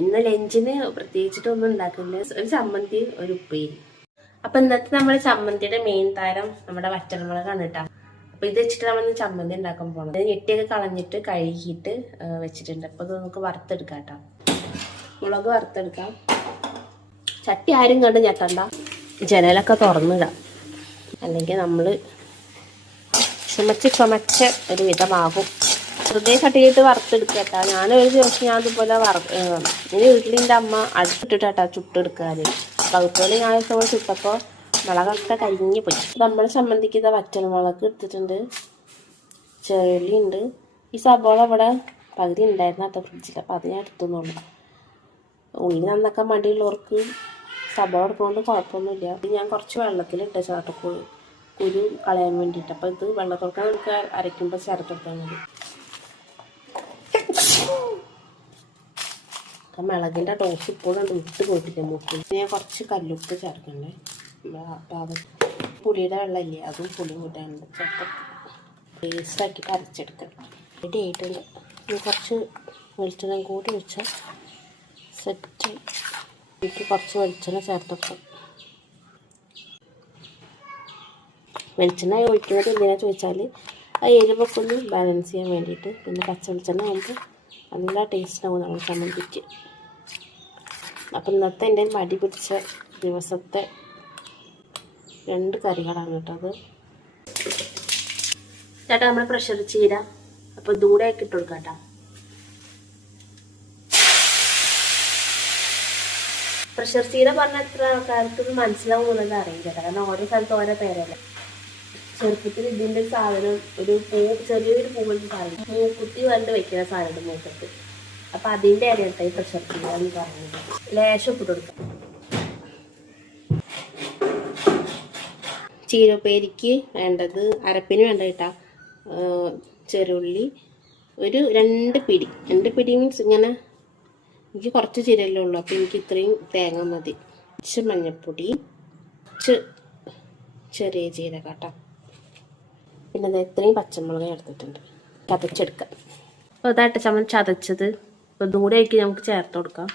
ഇന്ന് ലഞ്ചിന് പ്രത്യേകിച്ചിട്ടൊന്നും ഉണ്ടാക്കില്ല. ഒരു ചമ്മന്തി, ഒരു ഉപ്പേരി. അപ്പൊ ഇന്നത്തെ നമ്മുടെ ചമ്മന്തിയുടെ മെയിൻ താരം നമ്മുടെ വറ്റൽമുളകാണ് കേട്ടോ. അപ്പൊ ഇത് വെച്ചിട്ട് നമ്മൾ ചമ്മന്തി ഉണ്ടാക്കാൻ പോകണം. ഞെട്ടിയൊക്കെ കളഞ്ഞിട്ട് കഴുകിയിട്ട് വെച്ചിട്ടുണ്ട്. അപ്പൊ ഇത് നമുക്ക് വറുത്തെടുക്കാം കേട്ടോ. മുളക് വറുത്തെടുക്കാം. ചട്ടി ആരും കണ്ട് ഞെട്ടണ്ട, ജനലൊക്കെ തുറന്നിടാം, അല്ലെങ്കിൽ നമ്മൾ ചുമച്ച് ഒരു വിധമാകും. വെറുതെ ചട്ടിയിട്ട് വറുത്തെടുക്കുക കേട്ടോ. ഞാനൊരു ദിവസം ഞാൻ അതുപോലെ ഇനി വീട്ടിൽ എൻ്റെ അമ്മ അടുത്തിട്ടിട്ടാ ചുട്ടെടുക്കാറ്. അപ്പം അതുപോലെ ഞാൻ ഇതുപോലെ ചുട്ടപ്പോൾ മുളകൊക്കെ കരിഞ്ഞു പോയി. നമ്മുടെ ചമ്മന്തിക്ക് ഇതാ വറ്റൽമുളക് എടുത്തിട്ടുണ്ട്, ചെറുള്ളി ഉണ്ട്. ഈ സബോള ഇവിടെ പകുതി ഉണ്ടായിരുന്നു കേട്ടോ ഫ്രിഡ്ജിൽ, അപ്പം അത് ഞാൻ എടുത്തുന്നുള്ളൂ. ഉള്ളി നന്നാക്കാൻ മടിയുള്ളവർക്ക് സബോള എടുക്കുന്നതുകൊണ്ട് കുഴപ്പമൊന്നുമില്ല. ഞാൻ കുറച്ച് വെള്ളത്തിലിട്ട് ചേർത്തക്കുള്ളൂ, കുരു കളയാൻ വേണ്ടിയിട്ട്. അപ്പോൾ ഇത് വെള്ളത്തൊക്കെ നമുക്ക് അരയ്ക്കുമ്പോൾ ചേർത്തെടുക്കാൻ മതി. മുളകിൻ്റെ ഡോസ് ഇപ്പോഴും വിട്ട് പോയിട്ടില്ല മൂക്കിൽ. ഞാൻ കുറച്ച് കല്ലുപ്പ് ചേർക്കണ്ടേ. പുളിയുടെ വെള്ളമില്ലേ, അതും പുളിയും കൂട്ടാനുണ്ട്. ചിലപ്പോൾ പേസ്റ്റാക്കിയിട്ട് അരച്ചെടുക്കണം. റെഡി ആയിട്ടുണ്ട്. കുറച്ച് വെളിച്ചെണ്ണ കൂടി വെച്ചാൽ സെറ്റ്. എനിക്ക് കുറച്ച് വെളിച്ചെണ്ണ ചേർത്തെടുക്കാം. വെളിച്ചെണ്ണ ഒഴിക്കുന്നത് എന്തിനാണെന്ന് ചോദിച്ചാൽ ആ എരിവൊക്കെ ഒന്ന് ബാലൻസ് ചെയ്യാൻ വേണ്ടിയിട്ട്. പിന്നെ പച്ച വെളിച്ചെണ്ണ ആകുമ്പോൾ നല്ല ടേസ്റ്റാവും നമ്മൾ ചമ്മന്തിക്ക്. അപ്പം ഇന്നത്തെ എൻ്റെ മടി പിടിച്ച ദിവസത്തെ 2 കറികളാണ് കേട്ടോ അത്. ചേട്ടാ നമ്മൾ പ്രഷർ ചീര, അപ്പോൾ ദൂരെ ആക്കി ഇട്ട് കൊടുക്കാം കേട്ടോ. പ്രഷർ ചീര പറഞ്ഞ എത്ര ആൾക്കാർക്ക് ഇത് മനസ്സിലാവുന്നത് അറിയില്ല, കാരണം ഓരോ സ്ഥലത്ത് ഓരോ പേരല്ലേ. ചെറുപ്പത്തിൽ ഇതിൻ്റെ ഒരു സാധനം, ഒരു ചെറിയൊരു പൂവിൻ്റെ സാധനം, മൂക്കുത്തി കണ്ട് വെക്കുന്ന സാധനം മൂക്കത്ത്. അപ്പം അതിൻ്റെ ഇടയിട്ട ഈ പ്രഷർ ചീര എന്ന് പറയുന്നത്. ലേശം ഇട്ട് കൊടുക്കാം. ചീരപ്പേരിക്ക് വേണ്ടത്, അരപ്പിന് വേണ്ട കേട്ടാ, ചെറുള്ളി ഒരു 2 പിടി. 2 പിടി മീൻസ് ഇങ്ങനെ, എനിക്ക് കുറച്ച് ചീരയല്ലേ ഉള്ളൂ, അപ്പോൾ എനിക്ക് ഇത്രയും തേങ്ങ മതി. കുറച്ച് മഞ്ഞൾപ്പൊടി, ചെറിയ ജീരക കേട്ടോ. പിന്നെ അത് ഇത്രയും പച്ചമുളക് എടുത്തിട്ടുണ്ട്. ചതച്ചെടുക്കാം. അപ്പോൾ അതായിട്ട് ചതച്ചത് ഇപ്പോൾ ദൂരേക്ക് നമുക്ക് ചേർത്ത് കൊടുക്കാം.